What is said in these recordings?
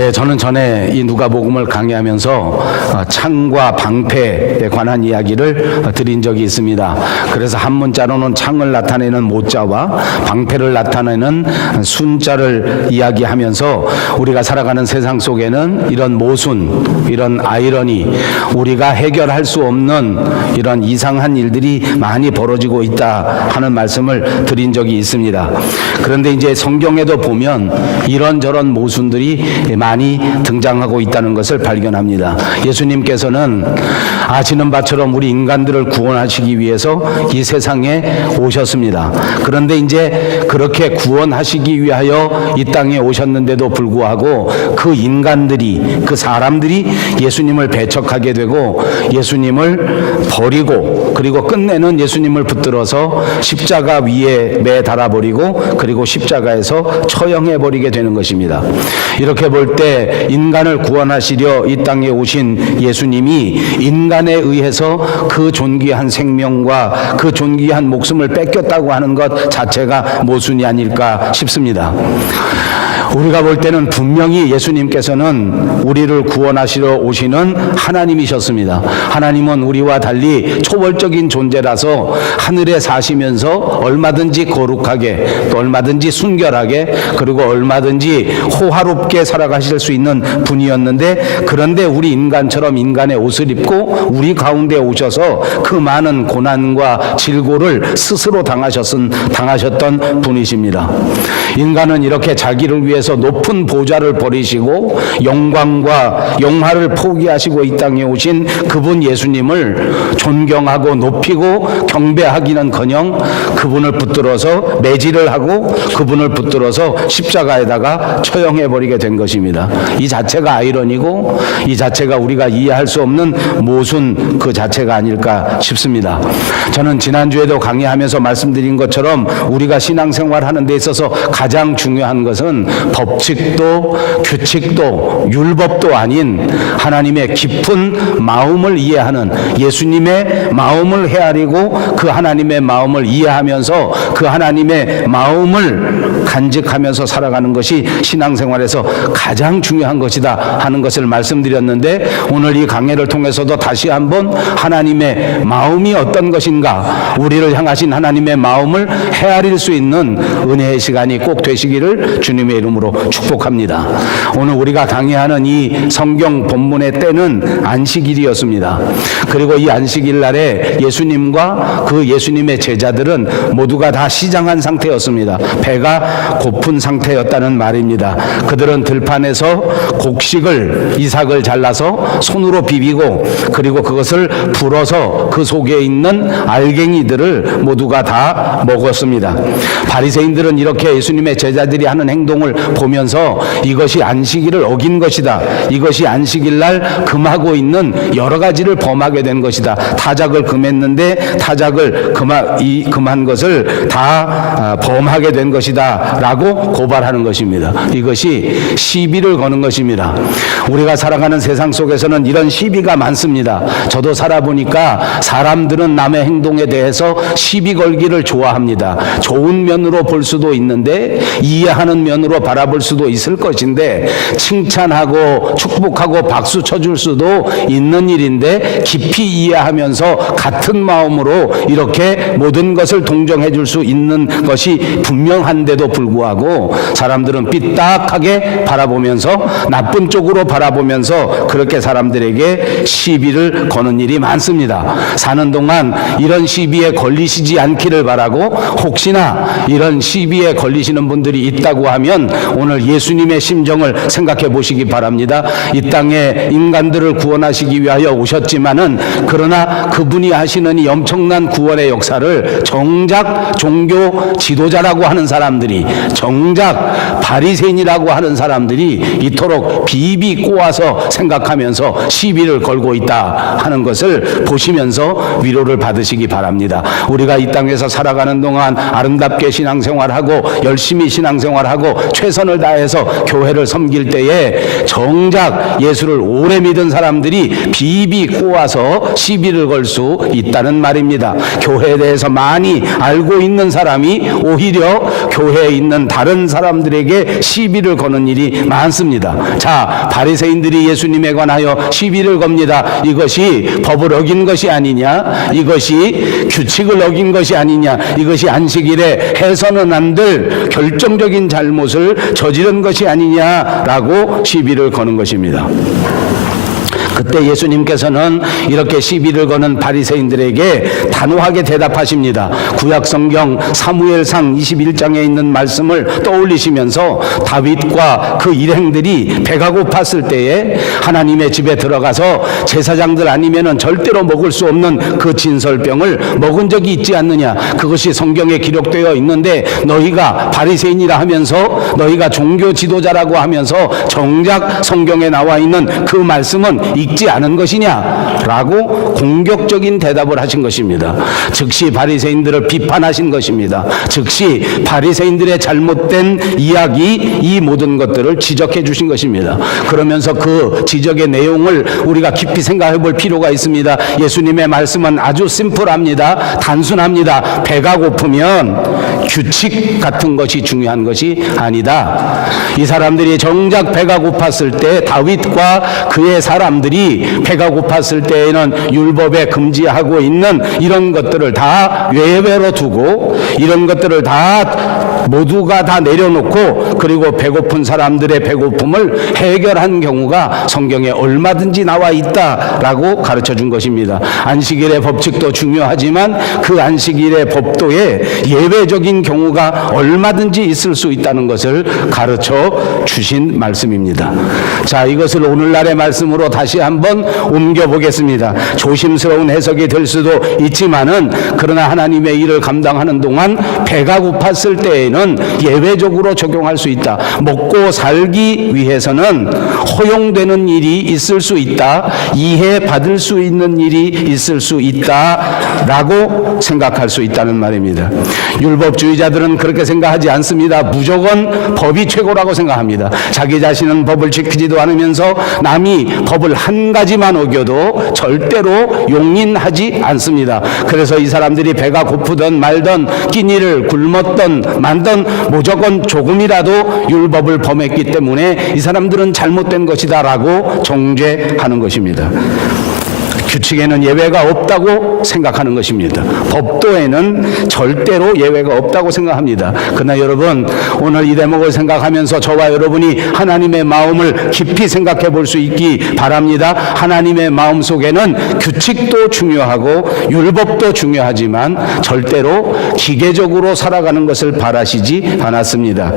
예, 저는 전에 이 누가복음을 강의하면서 창과 방패에 관한 이야기를 드린 적이 있습니다. 그래서 한 문자로는 창을 나타내는 모자와 방패를 나타내는 순자를 이야기하면서 우리가 살아가는 세상 속에는 이런 모순, 이런 아이러니, 우리가 해결할 수 없는 이런 이상한 일들이 많이 벌어지고 있다 하는 말씀을 드린 적이 있습니다. 그런데 이제 성경에도 보면 이런저런 모순들이 많이 등장하고 있다는 것을 발견합니다. 예수님께서는 아시는 바처럼 우리 인간들을 구원하시기 위해서 이 세상에 오셨습니다. 그런데 이제 그렇게 구원하시기 위하여 이 땅에 오셨는데도 불구하고 그 인간들이, 그 사람들이 예수님을 배척하게 되고 예수님을 버리고 그리고 끝내는 예수님을 붙들어서 십자가 위에 매달아버리고 그리고 십자가에서 처형해버리게 되는 것입니다. 이렇게 볼 때 인간을 구원하시려 이 땅에 오신 예수님이 인간에 의해서 그 존귀한 생명과 그 존귀한 목숨을 뺏겼다고 하는 것 자체가 모순이 아닐까 싶습니다. 우리가 볼 때는 분명히 예수님께서는 우리를 구원하시러 오시는 하나님이셨습니다. 하나님은 우리와 달리 초월적인 존재라서 하늘에 사시면서 얼마든지 거룩하게 또 얼마든지 순결하게 그리고 얼마든지 호화롭게 살아가실 수 있는 분이었는데, 그런데 우리 인간처럼 인간의 옷을 입고 우리 가운데 오셔서 그 많은 고난과 질고를 스스로 당하셨던 분이십니다. 인간은 이렇게 자기를 위해서 높은 보좌를 버리시고 영광과 영화를 포기하시고 이 땅에 오신 그분 예수님을 존경하고 높이고 경배하기는커녕 그분을 붙들어서 매질을 하고 그분을 붙들어서 십자가에다가 처형해버리게 된 것입니다. 이 자체가 아이러니고 이 자체가 우리가 이해할 수 없는 모순 그 자체가 아닐까 싶습니다. 저는 지난주에도 강의하면서 말씀드린 것처럼 우리가 신앙생활 하는 데 있어서 가장 중요한 것은 법칙도 규칙도 율법도 아닌 하나님의 깊은 마음을 이해하는, 예수님의 마음을 헤아리고 그 하나님의 마음을 이해하면서 그 하나님의 마음을 간직하면서 살아가는 것이 신앙생활에서 가장 중요한 것이다 하는 것을 말씀드렸는데, 오늘 이 강해를 통해서도 다시 한번 하나님의 마음이 어떤 것인가, 우리를 향하신 하나님의 마음을 헤아릴 수 있는 은혜의 시간이 꼭 되시기를 주님의 이름으로 축복합니다. 오늘 우리가 강의하는 이 성경 본문의 때는 안식일이었습니다. 그리고 이 안식일 날에 예수님과 그 예수님의 제자들은 모두가 다 시장한 상태였습니다. 배가 고픈 상태였다는 말입니다. 그들은 들판에서 곡식을, 이삭을 잘라서 손으로 비비고 그리고 그것을 불어서 그 속에 있는 알갱이들을 모두가 다 먹었습니다. 바리새인들은 이렇게 예수님의 제자들이 하는 행동을 보면서 이것이 안식일을 어긴 것이다, 이것이 안식일 날 금하고 있는 여러 가지를 범하게 된 것이다, 타작을 금했는데 타작을 금한 것을 다 범하게 된 것이다 라고 고발하는 것입니다. 이것이 시비를 거는 것입니다. 우리가 살아가는 세상 속에서는 이런 시비가 많습니다. 저도 살아보니까 사람들은 남의 행동에 대해서 시비 걸기를 좋아합니다. 좋은 면으로 볼 수도 있는데 이해하는 면으로 바라볼 수도 있을 것인데, 칭찬하고 축복하고 박수 쳐줄 수도 있는 일인데 깊이 이해하면서 같은 마음으로 이렇게 모든 것을 동정해 줄 수 있는 것이 분명한데도 불구하고 사람들은 삐딱하게 바라보면서 나쁜 쪽으로 바라보면서 그렇게 사람들에게 시비를 거는 일이 많습니다. 사는 동안 이런 시비에 걸리시지 않기를 바라고, 혹시나 이런 시비에 걸리시는 분들이 있다고 하면 오늘 예수님의 심정을 생각해 보시기 바랍니다. 이 땅에 인간들을 구원하시기 위하여 오셨지만은 그러나 그분이 하시는 이 엄청난 구원의 역사를 정작 종교 지도자라고 하는 사람들이, 정작 바리새인이라고 하는 사람들이 이토록 비비 꼬아서 생각하면서 시비를 걸고 있다 하는 것을 보시면서 위로를 받으시기 바랍니다. 우리가 이 땅에서 살아가는 동안 아름답게 신앙생활하고 열심히 신앙생활하고 최선을 최선을 다해서 교회를 섬길 때에 정작 예수를 오래 믿은 사람들이 비비 꼬아서 시비를 걸 수 있다는 말입니다. 교회에 대해서 많이 알고 있는 사람이 오히려 교회에 있는 다른 사람들에게 시비를 거는 일이 많습니다. 자, 바리새인들이 예수님에 관하여 시비를 겁니다. 이것이 법을 어긴 것이 아니냐, 이것이 규칙을 어긴 것이 아니냐, 이것이 안식일에 해서는 안 될 결정적인 잘못을 저지른 것이 아니냐라고 시비를 거는 것입니다. 그때 예수님께서는 이렇게 시비를 거는 바리새인들에게 단호하게 대답하십니다. 구약성경 사무엘상 21장에 있는 말씀을 떠올리시면서 다윗과 그 일행들이 배가 고팠을 때에 하나님의 집에 들어가서 제사장들 아니면은 절대로 먹을 수 없는 그 진설병을 먹은 적이 있지 않느냐, 그것이 성경에 기록되어 있는데 너희가 바리새인이라 하면서, 너희가 종교 지도자라고 하면서 정작 성경에 나와 있는 그 말씀은 읽지 않은 것이냐라고 공격적인 대답을 하신 것입니다. 즉시 바리새인들을 비판하신 것입니다. 즉시 바리새인들의 잘못된 이야기, 이 모든 것들을 지적해 주신 것입니다. 그러면서 그 지적의 내용을 우리가 깊이 생각해 볼 필요가 있습니다. 예수님의 말씀은 아주 심플합니다. 단순합니다. 배가 고프면 규칙 같은 것이 중요한 것이 아니다. 이 사람들이 정작 배가 고팠을 때 다윗과 그의 사람들이 배가 고팠을 때에는 율법에 금지하고 있는 이런 것들을 다 외외로 두고, 이런 것들을 다 모두가 다 내려놓고, 그리고 배고픈 사람들의 배고픔을 해결한 경우가 성경에 얼마든지 나와 있다라고 가르쳐 준 것입니다. 안식일의 법칙도 중요하지만 그 안식일의 법도에 예외적인 경우가 얼마든지 있을 수 있다는 것을 가르쳐 주신 말씀입니다. 자, 이것을 오늘날의 말씀으로 다시 한번 옮겨보겠습니다. 조심스러운 해석이 될 수도 있지만은, 그러나 하나님의 일을 감당하는 동안 배가 고팠을 때에는 예외적으로 적용할 수 있다. 먹고 살기 위해서는 허용되는 일이 있을 수 있다. 이해받을 수 있는 일이 있을 수 있다라고 생각할 수 있다는 말입니다. 율법주의자들은 그렇게 생각하지 않습니다. 무조건 법이 최고라고 생각합니다. 자기 자신은 법을 지키지도 않으면서 남이 법을 한 가지만 어겨도 절대로 용인하지 않습니다. 그래서 이 사람들이 배가 고프든 말든 끼니를 굶었든 만든 무조건 조금이라도 율법을 범했기 때문에 이 사람들은 잘못된 것이다 라고 정죄하는 것입니다. 규칙에는 예외가 없다고 생각하는 것입니다. 법도에는 절대로 예외가 없다고 생각합니다. 그러나 여러분, 오늘 이 대목을 생각하면서 저와 여러분이 하나님의 마음을 깊이 생각해 볼 수 있기 바랍니다. 하나님의 마음 속에는 규칙도 중요하고 율법도 중요하지만 절대로 기계적으로 살아가는 것을 바라시지 않았습니다.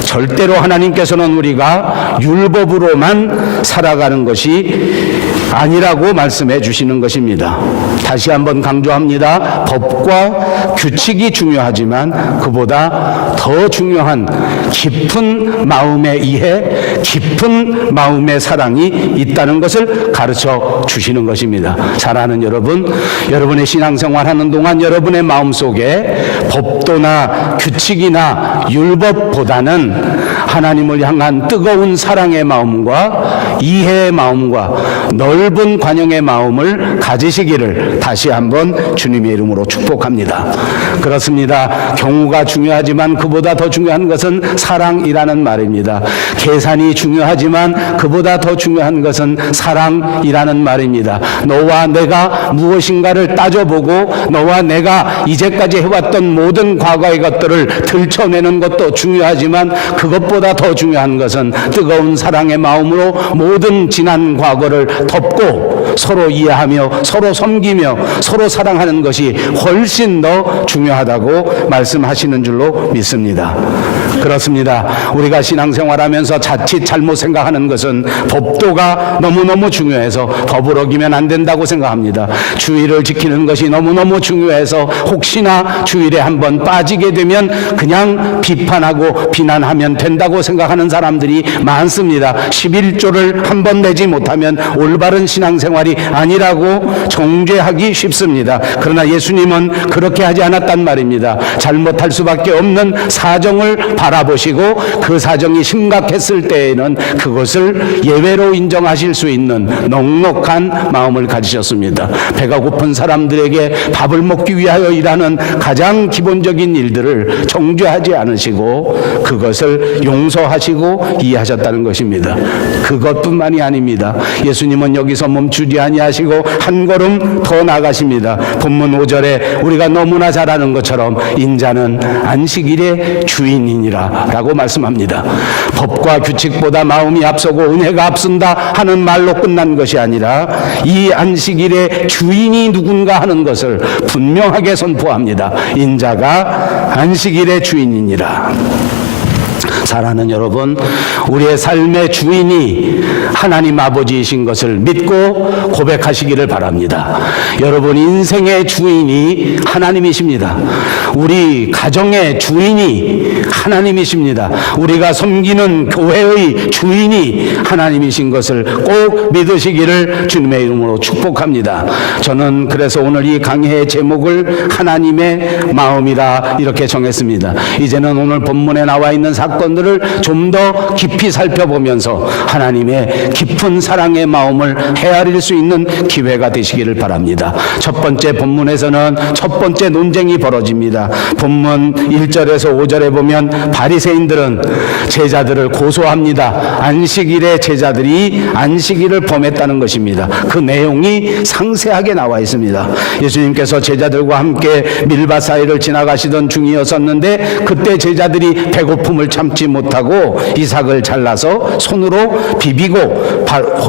절대로 하나님께서는 우리가 율법으로만 살아가는 것이 아니라고 말씀해 주시는 것입니다. 다시 한번 강조합니다. 법과 규칙이 중요하지만 그보다 더 중요한 깊은 마음의 이해, 깊은 마음의 사랑이 있다는 것을 가르쳐 주시는 것입니다. 사랑하는 여러분, 여러분의 신앙생활 하는 동안 여러분의 마음속에 법도나 규칙이나 율법보다는 하나님을 향한 뜨거운 사랑의 마음과 이해의 마음과 넓은 관용의 마음을 가지시기를 다시 한번 주님의 이름으로 축복합니다. 그렇습니다. 경우가 중요하지만 그보다 더 중요한 것은 사랑이라는 말입니다. 계산이 중요하지만 그보다 더 중요한 것은 사랑이라는 말입니다. 너와 내가 무엇인가를 따져보고 너와 내가 이제까지 해왔던 모든 과거의 것들을 들춰내는 것도 중요하지만 그것보다 더 중요한 것은 뜨거운 사랑의 마음으로 모든 지난 과거를 덮고 서로 이해하며 서로 섬기며 서로 사랑하는 것이 훨씬 더 중요하다고 말씀하시는 줄로 믿습니다. 그렇습니다. 우리가 신앙생활하면서 자칫 잘못 생각하는 것은 법도가 너무너무 중요해서 법을 어기면 안 된다고 생각합니다. 주의를 지키는 것이 너무너무 중요해서 혹시나 주일에 한번 빠지게 되면 그냥 비판하고 비난하면 된다고 생각하는 사람들이 많습니다. 11조를 한번 내지 못하면 올바른 신앙생활이 아니라고 정죄하기 쉽습니다. 그러나 예수님은 그렇게 하지 않았단 말입니다. 잘못할 수밖에 없는 사정을 바라 알아보시고 그 사정이 심각했을 때에는 그것을 예외로 인정하실 수 있는 넉넉한 마음을 가지셨습니다. 배가 고픈 사람들에게 밥을 먹기 위하여 일하는 가장 기본적인 일들을 정죄하지 않으시고 그것을 용서하시고 이해하셨다는 것입니다. 그것뿐만이 아닙니다. 예수님은 여기서 멈추지 아니하시고 한 걸음 더 나가십니다. 본문 5절에 우리가 너무나 잘 아는 것처럼 인자는 안식일의 주인이니라 라고 말씀합니다. 법과 규칙보다 마음이 앞서고 은혜가 앞선다 하는 말로 끝난 것이 아니라 이 안식일의 주인이 누군가 하는 것을 분명하게 선포합니다. 인자가 안식일의 주인이니라. 사랑하는 여러분, 우리의 삶의 주인이 하나님 아버지이신 것을 믿고 고백하시기를 바랍니다. 여러분, 인생의 주인이 하나님이십니다. 우리 가정의 주인이 하나님이십니다. 우리가 섬기는 교회의 주인이 하나님이신 것을 꼭 믿으시기를 주님의 이름으로 축복합니다. 저는 그래서 오늘 이 강해의 제목을 하나님의 마음이라 이렇게 정했습니다. 이제는 오늘 본문에 나와 있는 사건들을 좀 더 깊이 살펴보면서 하나님의 깊은 사랑의 마음을 헤아릴 수 있는 기회가 되시기를 바랍니다. 첫 번째 본문에서는 첫 번째 논쟁이 벌어집니다. 본문 1절에서 5절에 보면 바리새인들은 제자들을 고소합니다. 안식일에 제자들이 안식일을 범했다는 것입니다. 그 내용이 상세하게 나와 있습니다. 예수님께서 제자들과 함께 밀밭 사이를 지나가시던 중이었었는데 그때 제자들이 배고픔을 참지 못하고 이삭을 잘라서 손으로 비비고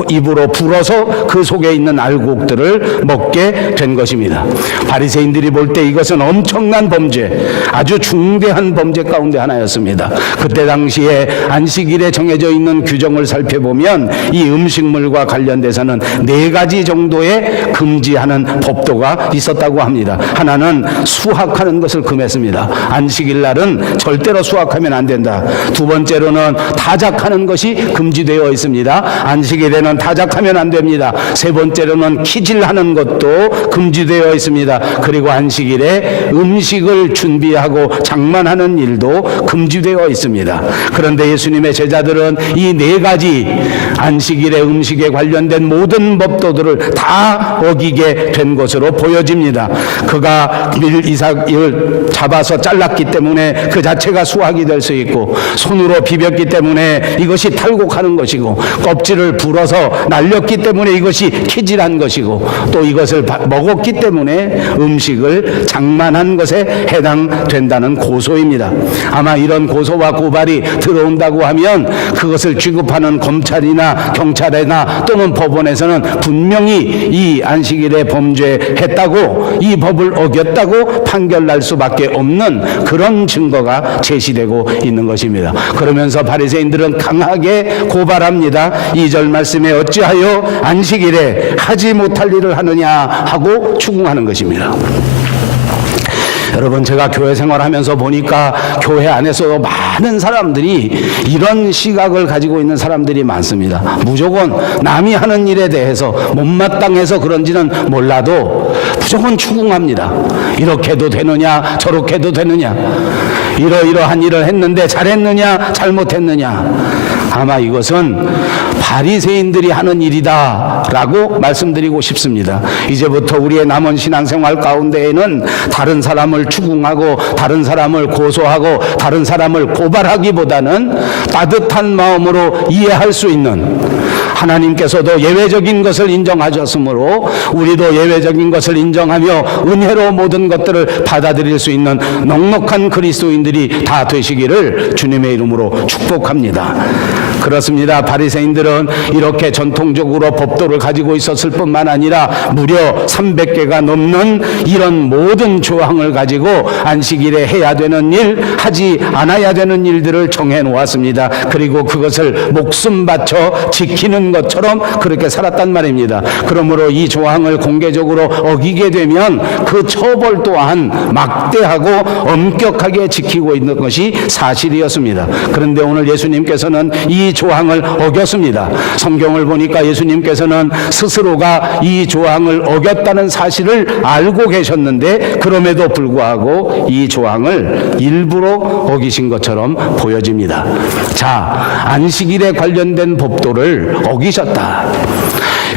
입으로 불어서 그 속에 있는 알곡들을 먹게 된 것입니다. 바리새인들이 볼 때 이것은 엄청난 범죄, 아주 중대한 범죄 가운데 하나였습니다. 그때 당시에 안식일에 정해져 있는 규정을 살펴보면 이 음식물과 관련돼서는 4가지 정도의 금지하는 법도가 있었다고 합니다. 하나는 수확하는 것을 금했습니다. 안식일 날은 절대로 수확하면 안 된다. 두 번째로는 타작하는 것이 금지되어 있습니다. 안식일에는 타작하면 안 됩니다. 세 번째로는 키질하는 것도 금지되어 있습니다. 그리고 안식일에 음식을 준비하고 장만하는 일도 금지되어 있습니다. 그런데 예수님의 제자들은 이 4가지 안식일의 음식에 관련된 모든 법도들을 다 어기게 된 것으로 보여집니다. 그가 이삭을 잡아서 잘랐기 때문에 그 자체가 수확이 될 수 있고, 손으로 비볐기 때문에 이것이 탈곡하는 것이고, 껍질을 불어서 날렸기 때문에 이것이 키질한 것이고, 또 이것을 먹었기 때문에 음식을 장만한 것에 해당된다는 고소입니다. 아마 이런 고소와 고발이 들어온다고 하면 그것을 취급하는 검찰이나 경찰이나 또는 법원에서는 분명히 이 안식일에 범죄했다고, 이 법을 어겼다고 판결날 수밖에 없는 그런 증거가 제시되고 있는 것입니다. 그러면서 바리새인들은 강하게 고발합니다. 2절 말씀에 어찌하여 안식일에 하지 못할 일을 하느냐 하고 추궁하는 것입니다. 여러분, 제가 교회 생활하면서 보니까 교회 안에서 많은 사람들이 이런 시각을 가지고 있는 사람들이 많습니다. 무조건 남이 하는 일에 대해서 못마땅해서 그런지는 몰라도 무조건 추궁합니다. 이렇게도 되느냐, 저렇게도 되느냐, 이러이러한 일을 했는데 잘했느냐, 잘못했느냐. 아마 이것은 바리새인들이 하는 일이다 라고 말씀드리고 싶습니다. 이제부터 우리의 남은 신앙생활 가운데에는 다른 사람을 추궁하고 다른 사람을 고소하고 다른 사람을 고발하기보다는 따뜻한 마음으로 이해할 수 있는, 하나님께서도 예외적인 것을 인정하셨으므로 우리도 예외적인 것을 인정하며 은혜로 모든 것들을 받아들일 수 있는 넉넉한 그리스도인들이 다 되시기를 주님의 이름으로 축복합니다. 그렇습니다. 바리새인들은 이렇게 전통적으로 법도를 가지고 있었을 뿐만 아니라 무려 300개가 넘는 이런 모든 조항을 가지고 안식일에 해야 되는 일, 하지 않아야 되는 일들을 정해 놓았습니다. 그리고 그것을 목숨 바쳐 지키는 것처럼 그렇게 살았단 말입니다. 그러므로 이 조항을 공개적으로 어기게 되면 그 처벌 또한 막대하고 엄격하게 지키고 있는 것이 사실이었습니다. 그런데 오늘 예수님께서는 이 이 조항을 어겼습니다. 성경을 보니까 예수님께서는 스스로가 이 조항을 어겼다는 사실을 알고 계셨는데 그럼에도 불구하고 이 조항을 일부러 어기신 것처럼 보여집니다. 자, 안식일에 관련된 법도를 어기셨다.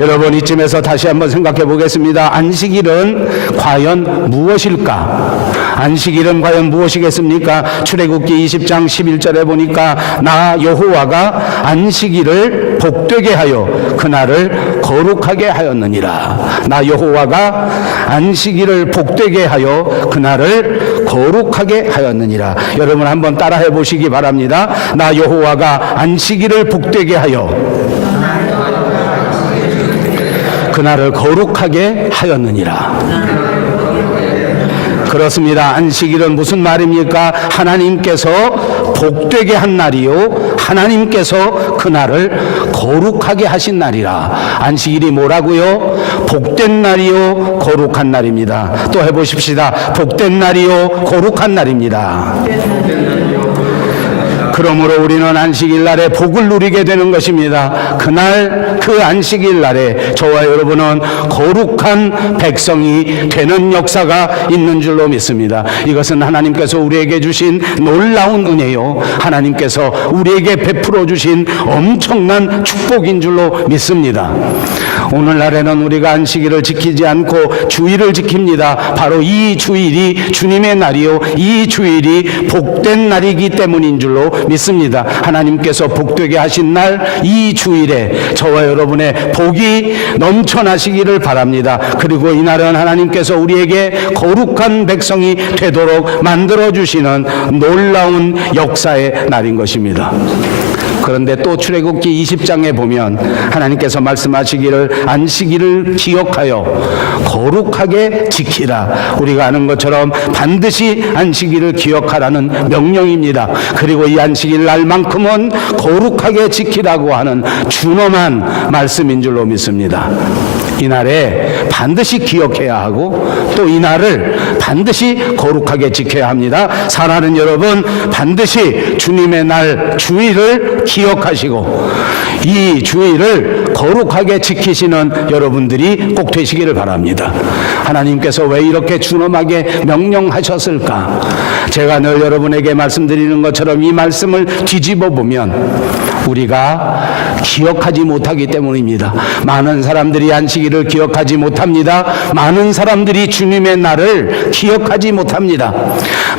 여러분, 이쯤에서 다시 한번 생각해 보겠습니다. 안식일은 과연 무엇일까? 안식일은 과연 무엇이겠습니까? 출애굽기 20장 11절에 보니까 나 여호와가 안식일을 복되게 하여 그날을 거룩하게 하였느니라. 나 여호와가 안식일을 복되게 하여 그날을 거룩하게 하였느니라. 여러분 한번 따라해 보시기 바랍니다. 나 여호와가 안식일을 복되게 하여 그날을 거룩하게 하였느니라. 그렇습니다. 안식일은 무슨 말입니까? 하나님께서 복되게 한 날이요, 하나님께서 그날을 거룩하게 하신 날이라. 안식일이 뭐라고요? 복된 날이요, 거룩한 날입니다. 또 해보십시다. 복된 날이요, 거룩한 날입니다. 그러므로 우리는 안식일 날에 복을 누리게 되는 것입니다. 그날 그 안식일 날에 저와 여러분은 거룩한 백성이 되는 역사가 있는 줄로 믿습니다. 이것은 하나님께서 우리에게 주신 놀라운 은혜요, 하나님께서 우리에게 베풀어 주신 엄청난 축복인 줄로 믿습니다. 오늘날에는 우리가 안식일을 지키지 않고 주일을 지킵니다. 바로 이 주일이 주님의 날이요, 이 주일이 복된 날이기 때문인 줄로 믿습니다. 하나님께서 복되게 하신 날 이 주일에 저와 여러분의 복이 넘쳐나시기를 바랍니다. 그리고 이날은 하나님께서 우리에게 거룩한 백성이 되도록 만들어주시는 놀라운 역사의 날인 것입니다. 그런데 또 출애굽기 20장에 보면 하나님께서 말씀하시기를 안식일을 기억하여 거룩하게 지키라. 우리가 아는 것처럼 반드시 안식일을 기억하라는 명령입니다. 그리고 이 안식일 날만큼은 거룩하게 지키라고 하는 준엄한 말씀인 줄로 믿습니다. 이날에 반드시 기억해야 하고 또 이날을 반드시 거룩하게 지켜야 합니다. 사랑하는 여러분, 반드시 주님의 날 주일을 기억하시고 이 주일을 거룩하게 지키시는 여러분들이 꼭 되시기를 바랍니다. 하나님께서 왜 이렇게 준엄하게 명령하셨을까? 제가 늘 여러분에게 말씀드리는 것처럼 이 말씀을 뒤집어 보면 우리가 기억하지 못하기 때문입니다. 많은 사람들이 안식일을 기억하지 못합니다. 많은 사람들이 주님의 날을 기억하지 못합니다.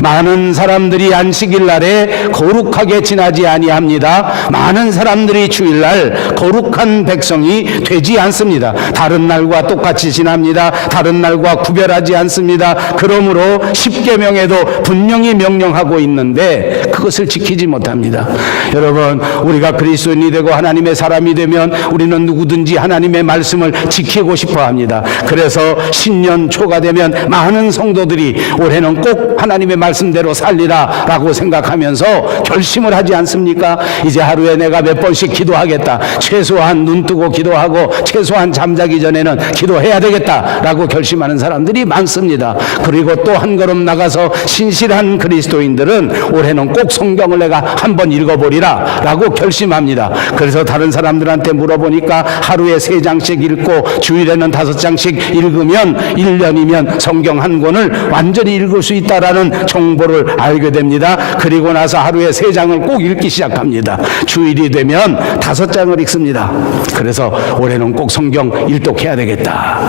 많은 사람들이 안식일 날에 거룩하게 지나지 아니합니다. 많은 사람들이 주일날 거룩한 백성이 되지 않습니다. 다른 날과 똑같이 지납니다. 다른 날과 구별하지 않습니다. 그러므로 십계명에도 분명히 명령하고 있는데 그것을 지키지 못합니다. 여러분, 우리가 그리스도인이 되고 하나님의 사람이 되면 우리는 누구든지 하나님의 말씀을 지키고 싶어 합니다. 그래서 신년 초가 되면 많은 성도들이 올해는 꼭 하나님의 말씀대로 살리라 라고 생각하면서 결심을 하지 않습니까? 이제 하루에 내가 몇 번씩 기도하겠다. 최소한 눈 뜨고 기도하고 최소한 잠자기 전에는 기도해야 되겠다 라고 결심하는 사람들이 많습니다. 그리고 또 한 걸음 나가서 신실한 그리스도인들은 올해는 꼭 성경을 내가 한번 읽어보리라 라고 결심합니다. 그래서 다른 사람들한테 물어보니까 하루에 3장씩 읽고 주일에는 5장씩 읽으면 1년이면 성경 한 권을 완전히 읽을 수 있다라는 정보를 알게 됩니다. 그리고 나서 하루에 3장을 꼭 읽기 시작합니다. 주일이 되면 5장을 읽습니다. 그래서 올해는 꼭 성경 일독해야 되겠다.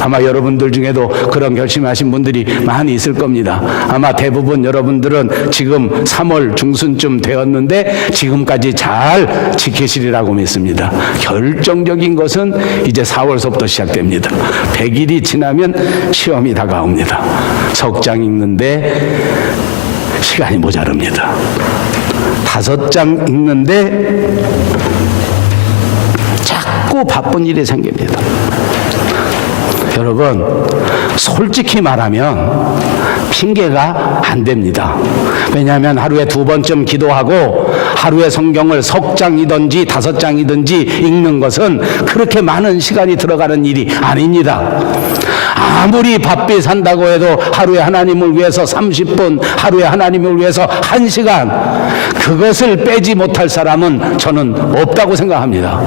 아마 여러분들 중에도 그런 결심하신 분들이 많이 있을 겁니다. 아마 대부분 여러분들은 지금 3월 중순쯤 되었는데 지금까지 잘 지키시리라고 믿습니다. 결정적인 것은 이제 4월서부터 시작됩니다. 100일이 지나면 시험이 다가옵니다. 석장 읽는데 시간이 모자릅니다. 5장 읽는데 자꾸 바쁜 일이 생깁니다. 여러분, 솔직히 말하면 핑계가 안 됩니다. 왜냐하면 하루에 2번쯤 기도하고 하루에 성경을 석 장이든지 5장이든지 읽는 것은 그렇게 많은 시간이 들어가는 일이 아닙니다. 아무리 바삐 산다고 해도 하루에 하나님을 위해서 30분, 하루에 하나님을 위해서 1시간, 그것을 빼지 못할 사람은 저는 없다고 생각합니다.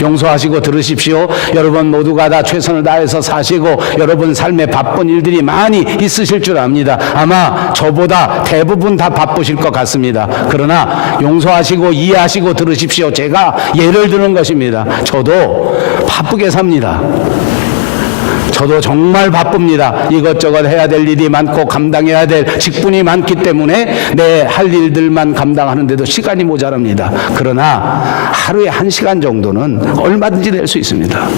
용서하시고 들으십시오. 여러분 모두가 다 최선을 다해서 사시고 여러분 삶에 바쁜 일들이 많이 있으실 줄 압니다. 아마 저보다 대부분 다 바쁘실 것 같습니다. 그러나 용서하시고 이해하시고 들으십시오. 제가 예를 드는 것입니다. 저도 바쁘게 삽니다. 저도 정말 바쁩니다. 이것저것 해야 될 일이 많고 감당해야 될 직분이 많기 때문에 내 할 일들만 감당하는데도 시간이 모자랍니다. 그러나 하루에 1시간 정도는 얼마든지 낼 수 있습니다.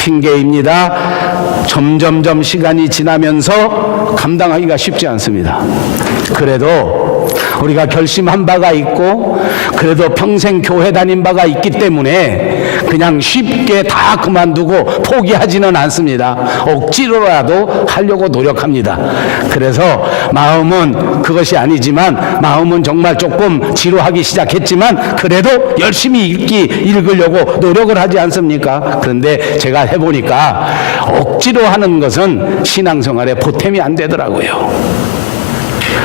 핑계입니다. 점점점 시간이 지나면서 감당하기가 쉽지 않습니다. 그래도 우리가 결심한 바가 있고 그래도 평생 교회 다닌 바가 있기 때문에 그냥 쉽게 다 그만두고 포기하지는 않습니다. 억지로라도 하려고 노력합니다. 그래서 마음은 그것이 아니지만 마음은 정말 조금 지루하기 시작했지만 그래도 열심히 읽으려고 노력을 하지 않습니까? 그런데 제가 해보니까 억지로 하는 것은 신앙생활에 보탬이 안 되더라고요.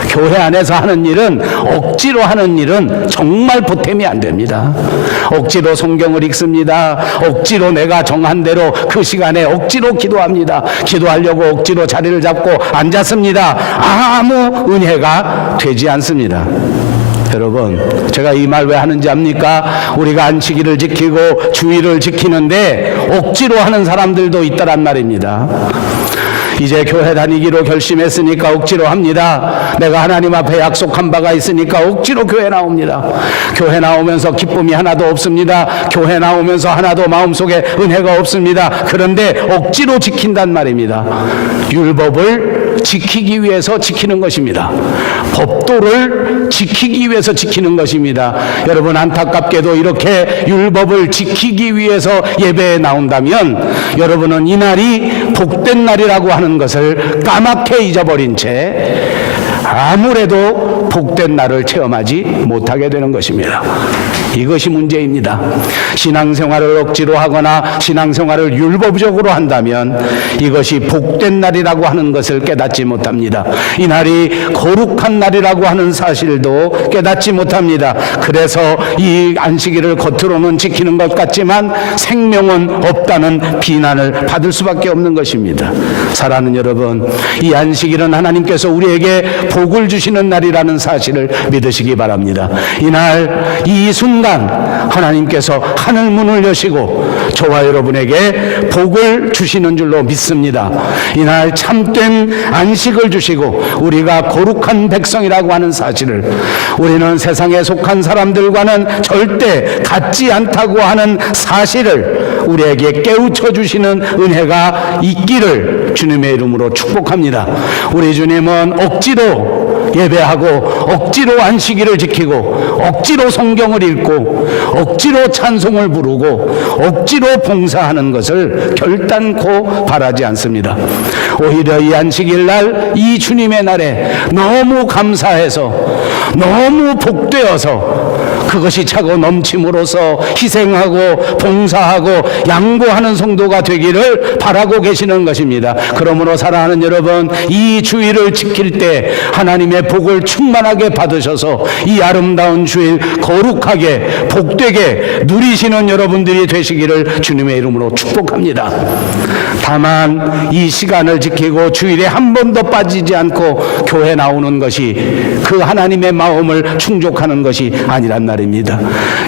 교회 안에서 하는 일은, 억지로 하는 일은 정말 보탬이 안 됩니다. 억지로 성경을 읽습니다. 억지로 내가 정한 대로 그 시간에 억지로 기도합니다. 기도하려고 억지로 자리를 잡고 앉았습니다. 아무 은혜가 되지 않습니다. 여러분, 제가 이 말 왜 하는지 압니까? 우리가 안식일을 지키고 주일을 지키는데 억지로 하는 사람들도 있다란 말입니다. 이제 교회 다니기로 결심했으니까 억지로 합니다. 내가 하나님 앞에 약속한 바가 있으니까 억지로 교회 나옵니다. 교회 나오면서 기쁨이 하나도 없습니다. 교회 나오면서 하나도 마음속에 은혜가 없습니다. 그런데 억지로 지킨단 말입니다. 율법을 지키기 위해서 지키는 것입니다. 법도를 지키기 위해서 지키는 것입니다. 여러분, 안타깝게도 이렇게 율법을 지키기 위해서 예배에 나온다면 여러분은 이 날이 복된 날이라고 하는 것을 까맣게 잊어버린 채 아무래도 복된 날을 체험하지 못하게 되는 것입니다. 이것이 문제입니다. 신앙생활을 억지로 하거나 신앙생활을 율법적으로 한다면 이것이 복된 날이라고 하는 것을 깨닫지 못합니다. 이 날이 거룩한 날이라고 하는 사실도 깨닫지 못합니다. 그래서 이 안식일을 겉으로는 지키는 것 같지만 생명은 없다는 비난을 받을 수밖에 없는 것입니다. 사랑하는 여러분, 이 안식일은 하나님께서 우리에게 복을 주시는 날이라는 사실을 믿으시기 바랍니다. 이날 이 순간 하나님께서 하늘 문을 여시고 저와 여러분에게 복을 주시는 줄로 믿습니다. 이날 참된 안식을 주시고 우리가 거룩한 백성이라고 하는 사실을, 우리는 세상에 속한 사람들과는 절대 같지 않다고 하는 사실을 우리에게 깨우쳐 주시는 은혜가 있기를 주님의 이름으로 축복합니다. 우리 주님은 억지로 예배하고 억지로 안식일을 지키고 억지로 성경을 읽고 억지로 찬송을 부르고 억지로 봉사하는 것을 결단코 바라지 않습니다. 오히려 이 안식일 날, 이 주님의 날에 너무 감사해서, 너무 복되어서 그것이 차고 넘침으로써 희생하고 봉사하고 양보하는 성도가 되기를 바라고 계시는 것입니다. 그러므로 사랑하는 여러분, 이 주일을 지킬 때 하나님의 복을 충만하게 받으셔서 이 아름다운 주일 거룩하게 복되게 누리시는 여러분들이 되시기를 주님의 이름으로 축복합니다. 다만 이 시간을 지키고 주일에 한 번도 빠지지 않고 교회 나오는 것이 그 하나님의 마음을 충족하는 것이 아니란 말입니다.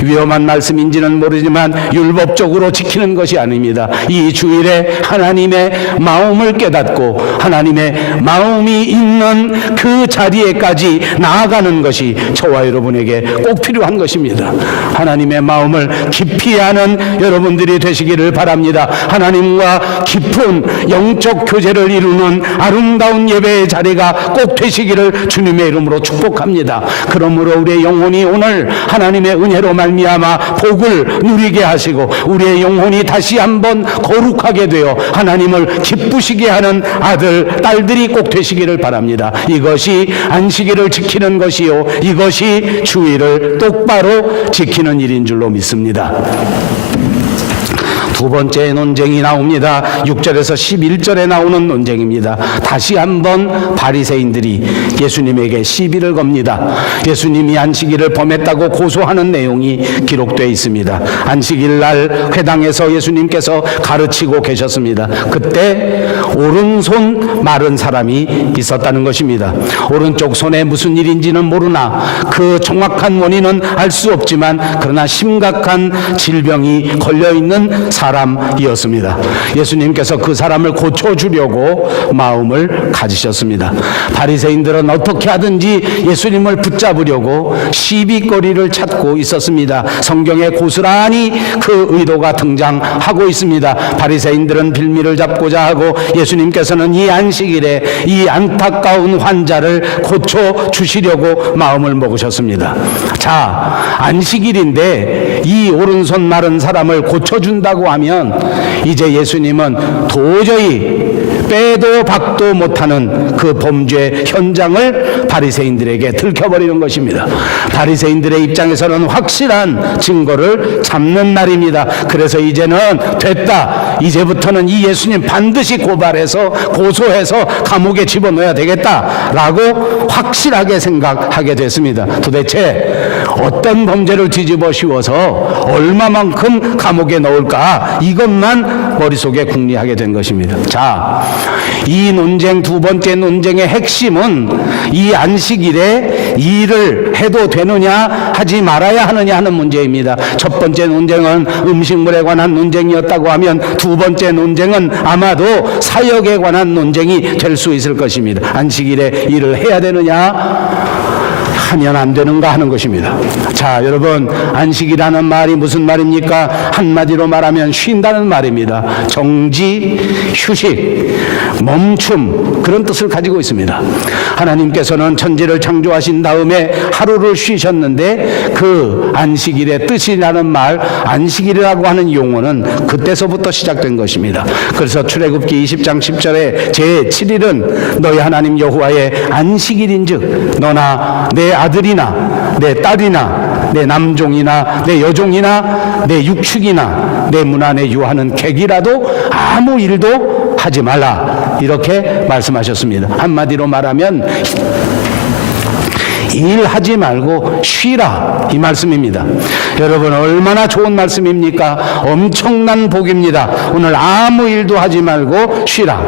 위험한 말씀인지는 모르지만 율법적으로 지키는 것이 아닙니다. 이 주일에 하나님의 마음을 깨닫고 하나님의 마음이 있는 그 자리에까지 나아가는 것이 저와 여러분에게 꼭 필요한 것입니다. 하나님의 마음을 깊이 아는 여러분들이 되시기를 바랍니다. 하나님과 깊은 영적 교제를 이루는 아름다운 예배의 자리가 꼭 되시기를 주님의 이름으로 축복합니다. 그러므로 우리의 영혼이 오늘 하나님 하나님의 은혜로 말미암아 복을 누리게 하시고 우리의 영혼이 다시 한번 거룩하게 되어 하나님을 기쁘시게 하는 아들, 딸들이 꼭 되시기를 바랍니다. 이것이 안식일을 지키는 것이요, 이것이 주의를 똑바로 지키는 일인 줄로 믿습니다. 두 번째 논쟁이 나옵니다. 6절에서 11절에 나오는 논쟁입니다. 다시 한번 바리새인들이 예수님에게 시비를 겁니다. 예수님이 안식일을 범했다고 고소하는 내용이 기록되어 있습니다. 안식일 날 회당에서 예수님께서 가르치고 계셨습니다. 그때 오른손 마른 사람이 있었다는 것입니다. 오른쪽 손에 무슨 일인지는 모르나 그 정확한 원인은 알 수 없지만 그러나 심각한 질병이 걸려있는 사람이었습니다. 예수님께서 그 사람을 고쳐주려고 마음을 가지셨습니다. 바리새인들은 어떻게 하든지 예수님을 붙잡으려고 시비거리를 찾고 있었습니다. 성경에 고스란히 그 의도가 등장하고 있습니다. 바리새인들은 빌미를 잡고자 하고 예수님께서는 이 안식일에 이 안타까운 환자를 고쳐주시려고 마음을 먹으셨습니다. 자, 안식일인데 이 오른손 마른 사람을 고쳐준다고 하면 이제 예수님은 도저히 빼도 박도 못하는 그 범죄 현장을 바리새인들에게 들켜버리는 것입니다. 바리새인들의 입장에서는 확실한 증거를 잡는 날입니다. 그래서 이제는 됐다, 이제부터는 이 예수님 반드시 고발해서 고소해서 감옥에 집어넣어야 되겠다라고 확실하게 생각하게 됐습니다. 도대체 어떤 범죄를 뒤집어 씌워서 얼마만큼 감옥에 넣을까, 이것만 머릿속에 궁리하게 된 것입니다. 자, 이 논쟁, 두 번째 논쟁의 핵심은 이 안식일에 일을 해도 되느냐 하지 말아야 하느냐 하는 문제입니다. 첫 번째 논쟁은 음식물에 관한 논쟁이었다고 하면 두 번째 논쟁은 아마도 사역에 관한 논쟁이 될 수 있을 것입니다. 안식일에 일을 해야 되느냐 하면 안 되는가 하는 것입니다. 자, 여러분, 안식이라는 말이 무슨 말입니까? 한마디로 말하면 쉰다는 말입니다. 정지, 휴식, 멈춤, 그런 뜻을 가지고 있습니다. 하나님께서는 천지를 창조하신 다음에 하루를 쉬셨는데 그 안식일의 뜻이라는 말, 안식일이라고 하는 용어는 그때서부터 시작된 것입니다. 그래서 출애굽기 20장 10절에 제7일은 너희 하나님 여호와의 안식일인즉 너나 내 아들이나 내 딸이나 내 남종이나 내 여종이나 내 육축이나 내 문 안에 유하는 객이라도 아무 일도 하지 말라, 이렇게 말씀하셨습니다. 한마디로 말하면 일하지 말고 쉬라, 이 말씀입니다. 여러분, 얼마나 좋은 말씀입니까? 엄청난 복입니다. 오늘 아무 일도 하지 말고 쉬라.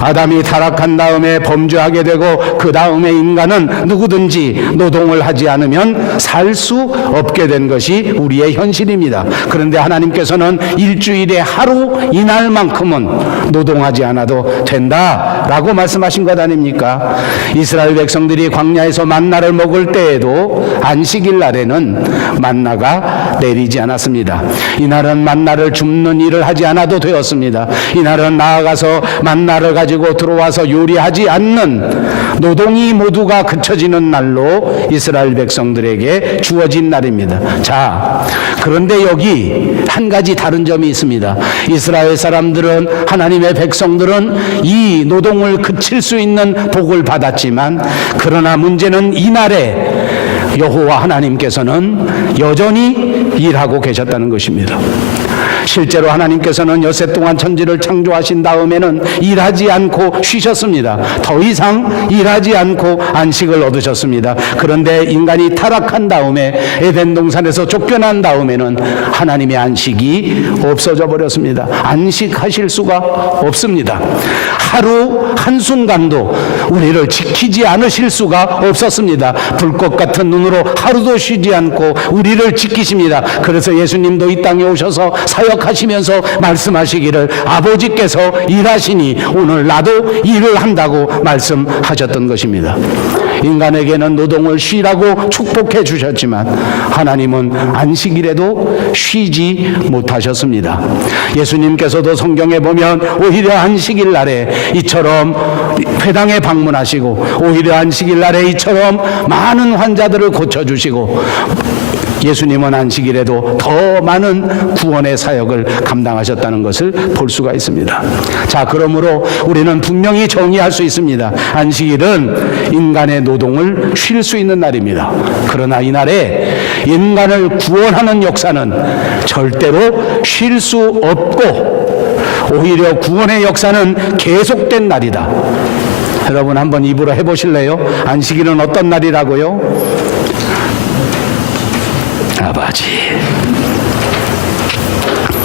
아담이 타락한 다음에 범죄하게 되고 그 다음에 인간은 누구든지 노동을 하지 않으면 살 수 없게 된 것이 우리의 현실입니다. 그런데 하나님께서는 일주일에 하루 이날만큼은 노동하지 않아도 된다라고 말씀하신 것 아닙니까? 이스라엘 백성들이 광야에서 만나를 먹을 때에도 안식일 날에는 만나가 내리지 않았습니다. 이날은 만나를 줍는 일을 하지 않아도 되었습니다. 이날은 나아가서 만나를 가지고 들어와서 요리하지 않는 노동이 모두가 그쳐지는 날로 이스라엘 백성들에게 주어진 날입니다. 자, 그런데 여기 한 가지 다른 점이 있습니다. 이스라엘 사람들은, 하나님의 백성들은 이 노동을 그칠 수 있는 복을 받았지만, 그러나 문제는 이날에 여호와 하나님께서는 여전히 일하고 계셨다는 것입니다. 실제로 하나님께서는 엿새 동안 천지를 창조하신 다음에는 일하지 않고 쉬셨습니다. 더 이상 일하지 않고 안식을 얻으셨습니다. 그런데 인간이 타락한 다음에, 에덴 동산에서 쫓겨난 다음에는 하나님의 안식이 없어져 버렸습니다. 안식하실 수가 없습니다. 하루 한순간도 우리를 지키지 않으실 수가 없었습니다. 불꽃 같은 눈으로 하루도 쉬지 않고 우리를 지키십니다. 그래서 예수님도 이 땅에 오셔서 사역하시면서 말씀하시기를 아버지께서 일하시니 오늘 나도 일을 한다고 말씀하셨던 것입니다. 인간에게는 노동을 쉬라고 축복해 주셨지만 하나님은 안식일에도 쉬지 못하셨습니다. 예수님께서도 성경에 보면 오히려 안식일 날에 이처럼 회당에 방문하시고, 오히려 안식일 날에 이처럼 많은 환자들을 고쳐주시고, 예수님은 안식일에도 더 많은 구원의 사역을 감당하셨다는 것을 볼 수가 있습니다. 자, 그러므로 우리는 분명히 정의할 수 있습니다. 안식일은 인간의 노동을 쉴 수 있는 날입니다. 그러나 이날에 인간을 구원하는 역사는 절대로 쉴 수 없고 오히려 구원의 역사는 계속된 날이다. 여러분 한번 입으로 해보실래요? 안식일은 어떤 날이라고요? 아버지.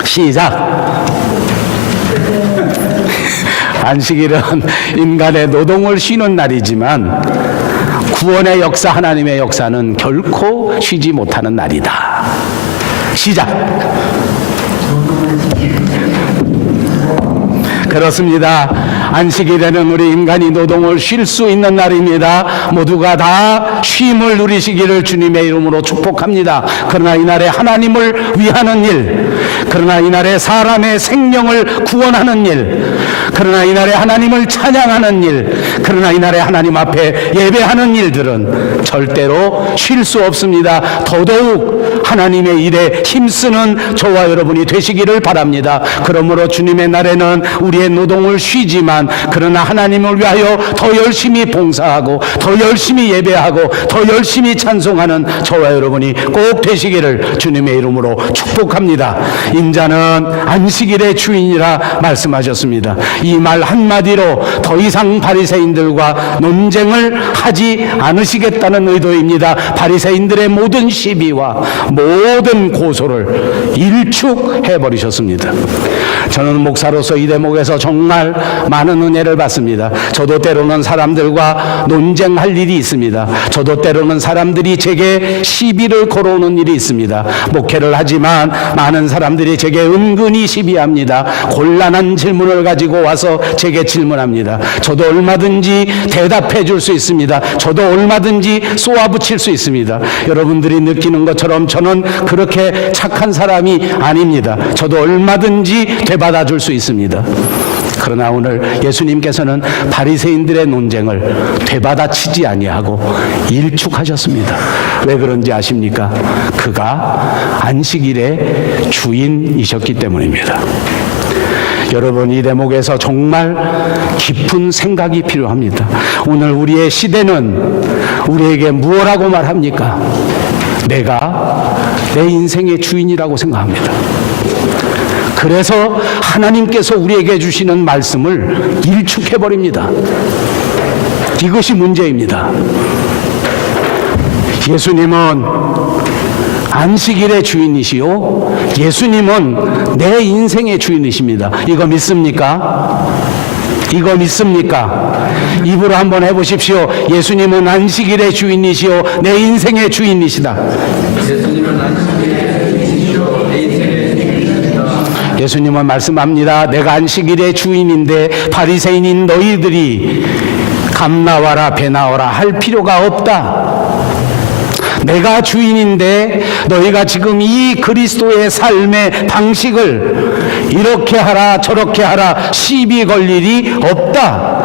시작. 안식일은 인간의 노동을 쉬는 날이지만 구원의 역사, 하나님의 역사는 결코 쉬지 못하는 날이다. 시작. 그렇습니다. 안식일에는 우리 인간이 노동을 쉴 수 있는 날입니다. 모두가 다 쉼을 누리시기를 주님의 이름으로 축복합니다. 그러나 이날에 하나님을 위하는 일, 그러나 이날에 사람의 생명을 구원하는 일, 그러나 이날에 하나님을 찬양하는 일, 그러나 이날에 하나님 앞에 예배하는 일들은 절대로 쉴 수 없습니다. 더더욱 하나님의 일에 힘쓰는 저와 여러분이 되시기를 바랍니다. 그러므로 주님의 날에는 우리의 노동을 쉬지만 그러나 하나님을 위하여 더 열심히 봉사하고 더 열심히 예배하고 더 열심히 찬송하는 저와 여러분이 꼭 되시기를 주님의 이름으로 축복합니다. 인자는 안식일의 주인이라 말씀하셨습니다. 이 말 한마디로 더 이상 바리새인들과 논쟁을 하지 않으시겠다는 의도입니다. 바리새인들의 모든 시비와 모든 고소를 일축해버리셨습니다. 저는 목사로서 이 대목에서 정말 많은 은혜를 받습니다. 저도 때로는 사람들과 논쟁할 일이 있습니다. 저도 때로는 사람들이 제게 시비를 걸어오는 일이 있습니다. 목회를 하지만 많은 사람들이 제게 은근히 시비합니다. 곤란한 질문을 가지고 와서 제게 질문합니다. 저도 얼마든지 대답해 줄 수 있습니다. 저도 얼마든지 쏘아붙일 수 있습니다. 여러분들이 느끼는 것처럼 저는 그렇게 착한 사람이 아닙니다. 저도 얼마든지 되받아 줄 수 있습니다. 그러나 오늘 예수님께서는 바리새인들의 논쟁을 되받아치지 아니하고 일축하셨습니다. 왜 그런지 아십니까? 그가 안식일의 주인이셨기 때문입니다. 여러분, 이 대목에서 정말 깊은 생각이 필요합니다. 오늘 우리의 시대는 우리에게 무엇라고 말합니까? 내가 내 인생의 주인이라고 생각합니다. 그래서 하나님께서 우리에게 주시는 말씀을 일축해버립니다. 이것이 문제입니다. 예수님은 안식일의 주인이시요 예수님은 내 인생의 주인이십니다. 이거 믿습니까? 이거 믿습니까? 입으로 한번 해보십시오. 예수님은 안식일의 주인이시요 내 인생의 주인이시다. 예수님은 안식일의 주인이시요 내 인생의 주인이시다. 예수님은 말씀합니다. 내가 안식일의 주인인데 바리새인인 너희들이 감 나와라 배 나와라 할 필요가 없다. 내가 주인인데 너희가 지금 이 그리스도의 삶의 방식을 이렇게 하라 저렇게 하라 시비 걸 일이 없다.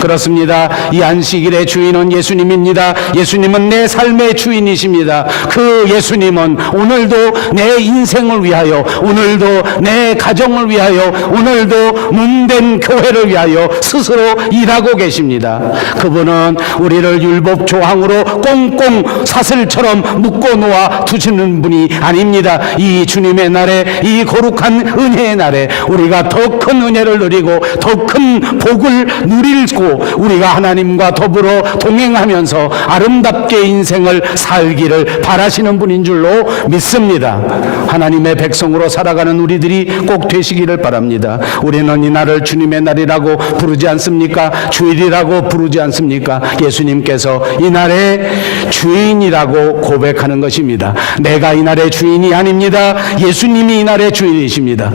그렇습니다. 이 안식일의 주인은 예수님입니다. 예수님은 내 삶의 주인이십니다. 그 예수님은 오늘도 내 인생을 위하여, 오늘도 내 가정을 위하여, 오늘도 몸된 교회를 위하여 스스로 일하고 계십니다. 그분은 우리를 율법 조항으로 꽁꽁 사슬처럼 묶어 놓아 두시는 분이 아닙니다. 이 주님의 날에, 이 거룩한 은혜의 날에 우리가 더 큰 은혜를 누리고 더 큰 복을 누리고 우리가 하나님과 더불어 동행하면서 아름답게 인생을 살기를 바라시는 분인 줄로 믿습니다. 하나님의 백성으로 살아가는 우리들이 꼭 되시기를 바랍니다. 우리는 이 날을 주님의 날이라고 부르지 않습니까? 주일이라고 부르지 않습니까? 예수님께서 이 날의 주인이라고 고백하는 것입니다. 내가 이 날의 주인이 아닙니다. 예수님이 이 날의 주인이십니다.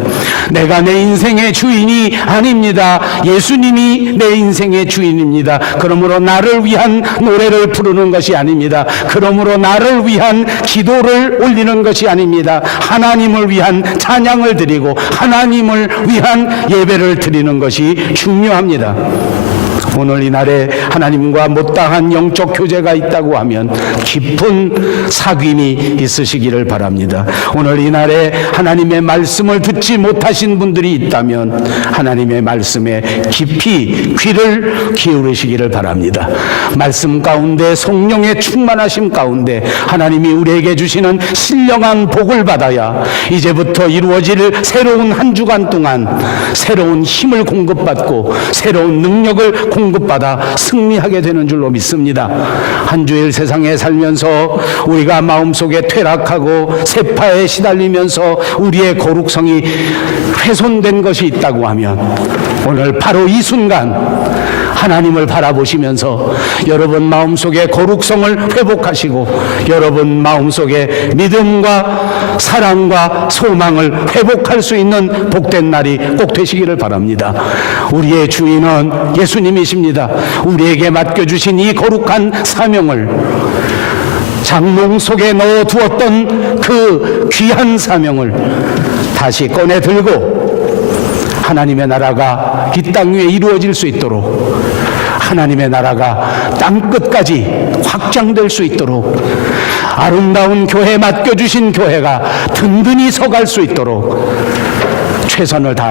내가 내 인생의 주인이 아닙니다. 예수님이 내 인생의 주인입니다. 그러므로 나를 위한 노래를 부르는 것이 아닙니다. 그러므로 나를 위한 기도를 올리는 것이 아닙니다. 하나님을 위한 찬양을 드리고 하나님을 위한 예배를 드리는 것이 중요합니다. 오늘 이날에 하나님과 못다한 영적 교제가 있다고 하면 깊은 사귐이 있으시기를 바랍니다. 오늘 이날에 하나님의 말씀을 듣지 못하신 분들이 있다면 하나님의 말씀에 깊이 귀를 기울이시기를 바랍니다. 말씀 가운데 성령의 충만하심 가운데 하나님이 우리에게 주시는 신령한 복을 받아야 이제부터 이루어질 새로운 한 주간 동안 새로운 힘을 공급받고 새로운 능력을 공급받아 승리하게 되는 줄로 믿습니다. 한 주일 세상에 살면서 우리가 마음속에 퇴락하고 세파에 시달리면서 우리의 거룩성이 훼손된 것이 있다고 하면 오늘 바로 이 순간 하나님을 바라보시면서 여러분 마음속에 거룩성을 회복하시고 여러분 마음속에 믿음과 사랑과 소망을 회복할 수 있는 복된 날이 꼭 되시기를 바랍니다. 우리의 주인은 예수님이십니다. 우리에게 맡겨주신 이 거룩한 사명을 장롱 속에 넣어두었던 그 귀한 사명을 다시 꺼내 들고 하나님의 나라가 이 땅 위에 이루어질 수 있도록 하나님의 나라가 땅끝까지 확장될 수 있도록 아름다운 교회 맡겨주신 교회가 든든히 서갈 수 있도록 최선을 다하